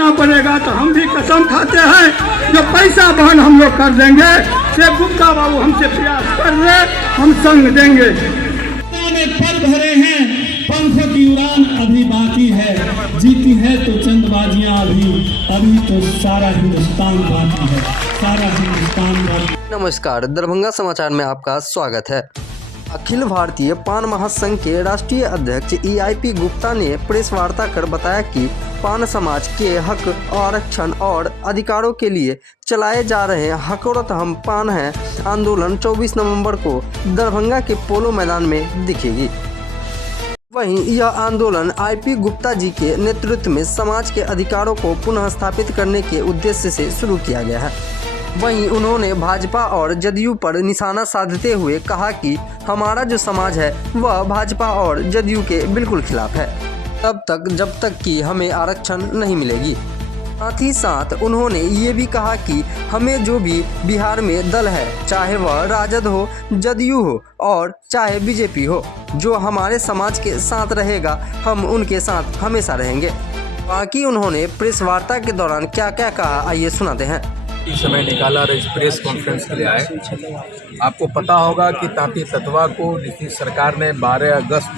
करना पड़ेगा तो हम भी कसम खाते हैं जो पैसा बहन हम लोग कर देंगे। से गुप्ता बाबू हमसे प्रयास कर रहे, हम संग देंगे। पर भरे हैं पंखों की उड़ान अभी बाकी है, जीती है तो चंदबाजियां अभी तो सारा हिंदुस्तान बाकी है, सारा हिंदुस्तान बाकी। नमस्कार, दरभंगा समाचार में आपका स्वागत है। अखिल भारतीय पान महासंघ के राष्ट्रीय अध्यक्ष EIP गुप्ता ने प्रेस वार्ता कर बताया कि पान समाज के हक, आरक्षण और अधिकारों के लिए चलाए जा रहे हकोरत हम पान है आंदोलन 24 नवंबर को दरभंगा के पोलो मैदान में दिखेगी। वहीं यह आंदोलन IP गुप्ता जी के नेतृत्व में समाज के अधिकारों को पुनः स्थापित करने के उद्देश्य से शुरू किया गया है। वहीं उन्होंने भाजपा और जदयू पर निशाना साधते हुए कहा कि हमारा जो समाज है वह भाजपा और जदयू के बिल्कुल खिलाफ है, तब तक जब तक कि हमें आरक्षण नहीं मिलेगी। साथ ही साथ उन्होंने ये भी कहा कि हमें जो भी बिहार में दल है, चाहे वह राजद हो, जदयू हो और चाहे BJP हो, जो हमारे समाज के साथ रहेगा हम उनके साथ हमेशा रहेंगे। बाकी उन्होंने प्रेस वार्ता के दौरान क्या क्या कहा, आइए सुनाते हैं। इस समय निकाला और इस प्रेस कॉन्फ्रेंस के लिए आए। आपको पता होगा कि तांती तत्वा को नीतीश सरकार ने 12 अगस्त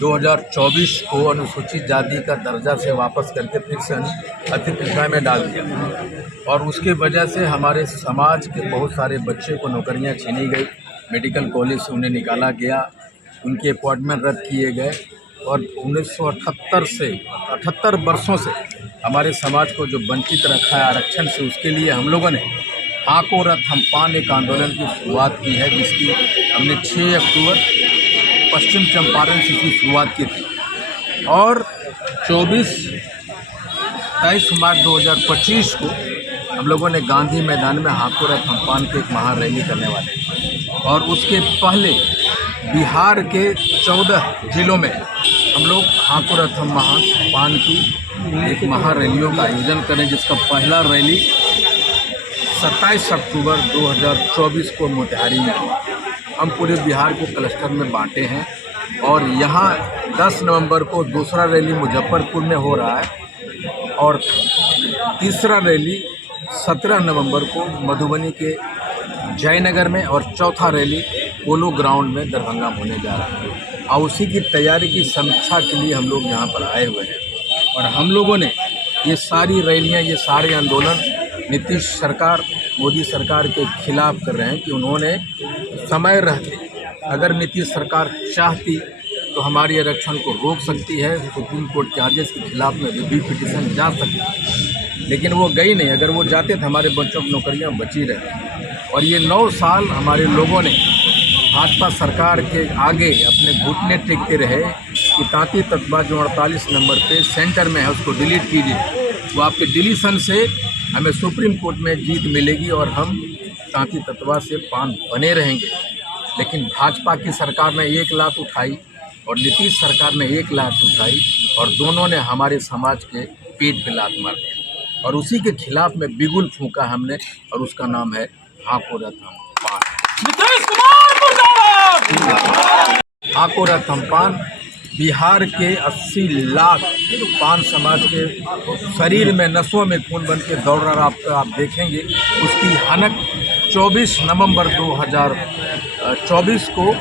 2024 को अनुसूचित जाति का दर्जा से वापस करके फिर से अति पिछड़ा में डाल दिया और उसके वजह से हमारे समाज के बहुत सारे बच्चे को नौकरियां छीनी गई, मेडिकल कॉलेज से उन्हें निकाला गया, उनके अपॉइंटमेंट रद्द किए गए और 1978 से 78 वर्षों से हमारे समाज को जो वंचित रखा है आरक्षण से, उसके लिए हम लोगों ने हाको रथ हम पान एक आंदोलन की शुरुआत की है, जिसकी हमने 6 अक्टूबर पश्चिम चंपारण से इसकी शुरुआत की थी और 23 मार्च 2025 को हम लोगों ने गांधी मैदान में हाको रथ हम पान की एक महारैली करने वाले हैं और उसके पहले बिहार के 14 जिलों में हम लोग हाको रथ हम पान की एक महारैलियों का आयोजन करें, जिसका पहला रैली 27 अक्टूबर 2024 को मोतिहारी में हम पूरे बिहार को क्लस्टर में बांटे हैं और यहाँ 10 नवंबर को दूसरा रैली मुजफ्फरपुर में हो रहा है और तीसरा रैली 17 नवंबर को मधुबनी के जयनगर में और चौथा रैली पोलो ग्राउंड में दरभंगा में होने जा रहा है और उसी की तैयारी की समीक्षा के लिए हम लोग यहाँ पर आए हुए हैं। और हम लोगों ने ये सारी रैलियाँ, ये सारे आंदोलन नीतीश सरकार, मोदी सरकार के खिलाफ कर रहे हैं कि उन्होंने समय रहते अगर नीतीश सरकार चाहती तो हमारी आरक्षण को रोक सकती है, सुप्रीम कोर्ट के आदेश के खिलाफ में रिव्यू पिटीशन जा सकती है, लेकिन वो गई नहीं। अगर वो जाते तो हमारे बच्चों की नौकरियाँ बची रहे और ये 9 साल हमारे लोगों ने भाजपा सरकार के आगे अपने घुटने टेकते रहे कि तांती तत्वा जो 48 नंबर पे सेंटर में है उसको डिलीट कीजिए, वो आपके डिलीशन से हमें सुप्रीम कोर्ट में जीत मिलेगी और हम तांती तत्वा से पान बने रहेंगे। लेकिन भाजपा की सरकार ने 1 लाख उठाई और नीतीश सरकार ने 1 लाख उठाई और दोनों ने हमारे समाज के पेट पे लात मार दी और उसी के खिलाफ में बिगुल फूंका हमने और उसका नाम है हाको रथ हम पान। हाको रथ हम पान बिहार के 80 लाख पान समाज के शरीर में नसों में खून बन के दौड़ रहा आप देखेंगे। उसकी हनक 24 नवंबर 2024 को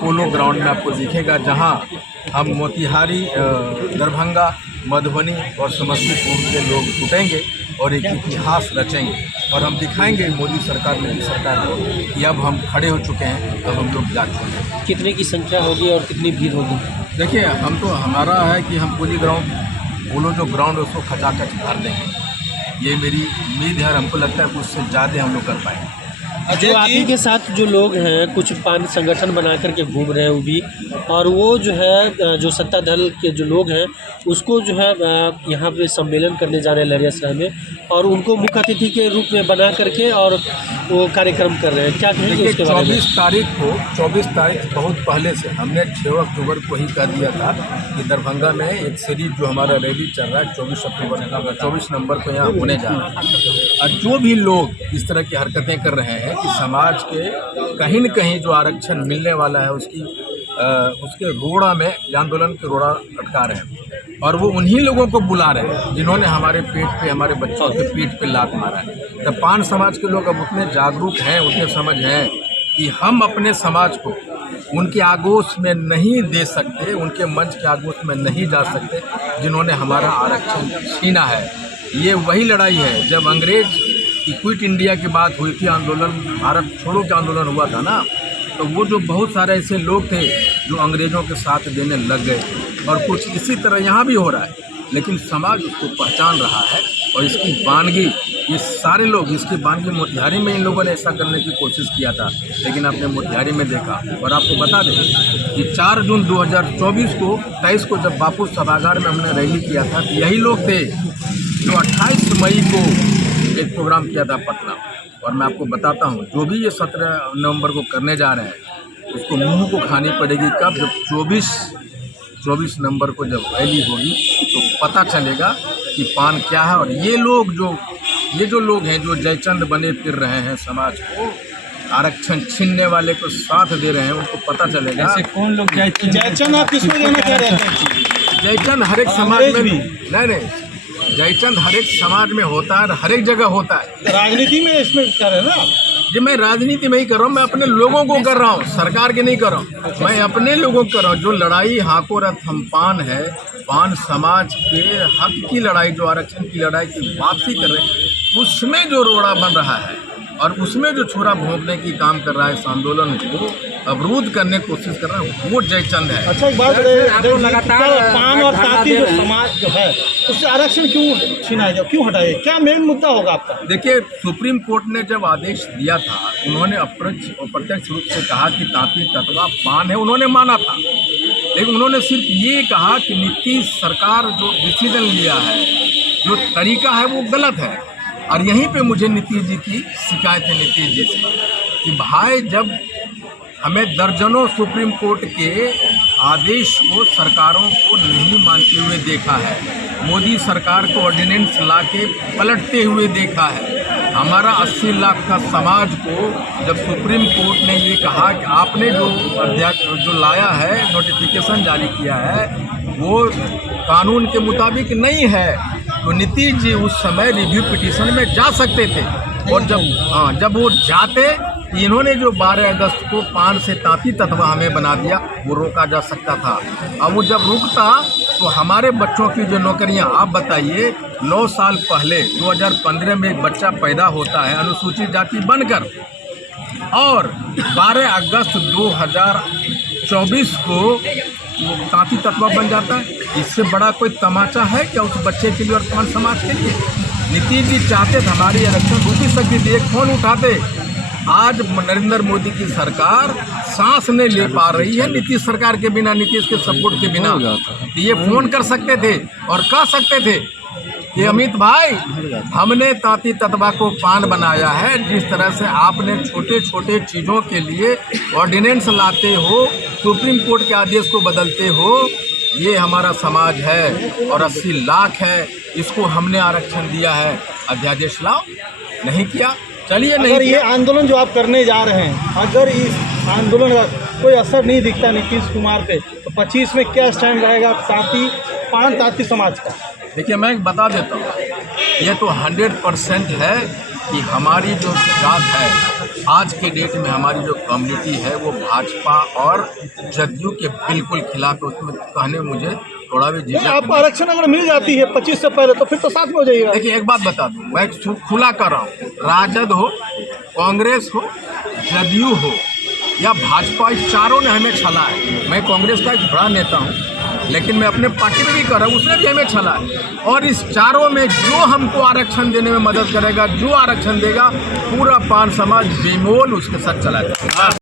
पोलो ग्राउंड में आपको दिखेगा, जहां हम मोतिहारी, दरभंगा, मधुबनी और समस्तीपुर के लोग जुटेंगे और एक इतिहास रचेंगे और हम दिखाएंगे मोदी सरकार को कि अब हम खड़े हो चुके हैं, अब हम लोग जा चुके हैं। कितने की संख्या होगी और कितनी भीड़ होगी? देखिए, हमारा है कि हम पोलो ग्राउंड उसको खचाखच भर देंगे, ये मेरी उम्मीद है और हमको लगता है कि उससे ज़्यादा हम लोग कर पाएंगे। जो आप ही के साथ जो लोग हैं, कुछ पान संगठन बना करके घूम रहे हैं वो भी, और वो जो है जो सत्ता दल के जो लोग हैं उसको जो है यहाँ पे सम्मेलन करने जा रहे हैं लहरियासराय में और उनको मुख्य अतिथि के रूप में बना करके और वो कार्यक्रम कर रहे हैं। क्या कहेंगे उसके बारे में? 24 तारीख बहुत पहले से हमने 6 अक्टूबर को ही कह दिया था कि दरभंगा में एक सीरीज जो हमारा रैली चल रहा है 24 नंबर को यहाँ होने जा रहा है और जो भी लोग इस तरह की हरकतें कर रहे हैं कि समाज के कहीं न कहीं जो आरक्षण मिलने वाला है उसके रोड़ा में आंदोलन के रोड़ा अटका रहे हैं, और वो उन्हीं लोगों को बुला रहे हैं जिन्होंने हमारे पेट पे, हमारे बच्चों के पीठ पे लात मारा है। तो पान समाज के लोग अब उतने जागरूक हैं, उतने समझ हैं कि हम अपने समाज को उनके आगोश में नहीं दे सकते, उनके मंच के आगोश में नहीं जा सकते जिन्होंने हमारा आरक्षण छीना है। ये वही लड़ाई है जब अंग्रेज की क्विट इंडिया की बात हुई थी, आंदोलन भारत छोड़ो के आंदोलन हुआ था ना, तो वो जो बहुत सारे ऐसे लोग थे जो अंग्रेज़ों के साथ देने लग गए और कुछ इसी तरह यहाँ भी हो रहा है। लेकिन समाज उसको पहचान रहा है और इसकी वानगी, ये सारे लोग इसकी वानगी मोतिहारी में इन लोगों ने ऐसा करने की कोशिश किया था, लेकिन आपने मोतिहारी में देखा। और आपको बता दें कि 4 जून 2024 को 23 को जब बापू सभागार में हमने रैली किया था, तो यही लोग थे जो 28 मई को एक प्रोग्राम किया था पटना। और मैं आपको बताता हूँ, जो भी ये 17 नवंबर को करने जा रहे हैं उसको मुंह को खानी पड़ेगी। कब? जब 24 नवंबर को जब रैली होगी तो पता चलेगा कि पान क्या है। और ये जो लोग हैं जो जयचंद बने फिर रहे हैं, समाज को आरक्षण छीनने वाले को साथ दे रहे हैं, उनको पता चलेगा। ऐसे कौन लोग जयचंद आप किसको देना चाह रहे हैं? जयचंद हर एक समाज में नहीं, जयचंद हर एक समाज में होता है, हर एक जगह होता है। राजनीति में इसमें कर रहे हैं ना? जी, मैं राजनीति में ही कर रहा हूँ, मैं अपने लोगों को कर रहा हूँ, सरकार के नहीं कर रहा हूँ। मैं अपने लोगों को कर रहा हूँ। जो लड़ाई हाको रथ हम पान है, पान समाज के हक की लड़ाई, जो आरक्षण की लड़ाई की वापसी कर रहे हैं, उसमें जो रोड़ा बन रहा है और उसमें जो छुरा भोंकने की काम कर रहा है, इस आंदोलन को अवरुद्ध करने की कोशिश कर रहा है, वो जयचंद है। अच्छा, एक बात लगातार पान और तांती जो समाज जो है उससे आरक्षण क्यों छीना, क्यों हटाए? क्या मेन मुद्दा होगा आपका? देखिए, सुप्रीम कोर्ट ने जब आदेश दिया था, उन्होंने अप्रत्यक्ष रूप से कहा कि तांती तत्वा पान है, उन्होंने माना था। लेकिन उन्होंने सिर्फ ये कहा कि नीतीश सरकार जो डिसीजन लिया है, जो तरीका है, वो गलत है। और यहीं पे मुझे नीतीश जी की शिकायत है, नीतीश जी से, कि भाई जब हमें दर्जनों सुप्रीम कोर्ट के आदेश को सरकारों को नहीं मानते हुए देखा है, मोदी सरकार को ऑर्डिनेंस लाके पलटते हुए देखा है, हमारा 80 लाख का समाज को जब सुप्रीम कोर्ट ने ये कहा कि आपने जो लाया है, नोटिफिकेशन जारी किया है, वो कानून के मुताबिक नहीं है, तो नीतीश जी उस समय रिव्यू पिटीशन में जा सकते थे। और जब वो जाते, इन्होंने जो 12 अगस्त को पान से तांती तत्वा हमें बना दिया, वो रोका जा सकता था। अब वो जब रुकता तो हमारे बच्चों की जो नौकरियां, आप बताइए, 9 साल पहले 2015 में एक बच्चा पैदा होता है अनुसूचित जाति बनकर, और 12 अगस्त 2024 को वो तांती तत्वा बन जाता है। इससे बड़ा कोई तमाचा है क्या उस बच्चे के लिए और पान समाज के लिए? नीतीश जी चाहते थे हमारी इलेक्शन रुक ही सकती थी, एक फ़ोन उठाते। आज नरेंद्र मोदी की सरकार सांस नहीं ले पा रही है नीतीश सरकार के बिना, नीतीश के सपोर्ट के बिना। ये फ़ोन कर सकते थे और कह सकते थे कि अमित भाई, हमने तांती तत्वा को पान बनाया है। जिस तरह से आपने छोटे छोटे चीज़ों के लिए ऑर्डिनेंस लाते हो, सुप्रीम कोर्ट के आदेश को बदलते हो, ये हमारा समाज है और 80 लाख है, इसको हमने आरक्षण दिया है, अध्यादेश लाओ। नहीं किया, चलिए नहीं। अगर ये आंदोलन जो आप करने जा रहे हैं, अगर इस आंदोलन का कोई असर नहीं दिखता नीतीश कुमार पे, तो 25 में क्या स्टैंड रहेगा पान तांती समाज का? देखिए, मैं बता देता हूँ, ये तो 100% है कि हमारी जो जात है, आज के डेट में हमारी जो कम्युनिटी है, वो भाजपा और जदयू के बिल्कुल खिलाफ है। उसमें कहने मुझे थोड़ा भी झिझक। आपको आरक्षण अगर मिल जाती है 25 से पहले, तो फिर तो साथ में हो जाइएगा। देखिए, एक बात बता दूँ, मैं खुला कर रहा हूँ, राजद हो, कांग्रेस हो, जदयू हो या भाजपा, इस चारों ने हमें छला है। मैं कांग्रेस का एक बड़ा नेता हूँ, लेकिन मैं अपने पार्टी में भी कर रहा हूँ, उसने भी हमें छला है। और इस चारों में जो हमको आरक्षण देने में मदद करेगा, जो आरक्षण देगा, पूरा पान समाज बेमोल उसके साथ चला जाएगा।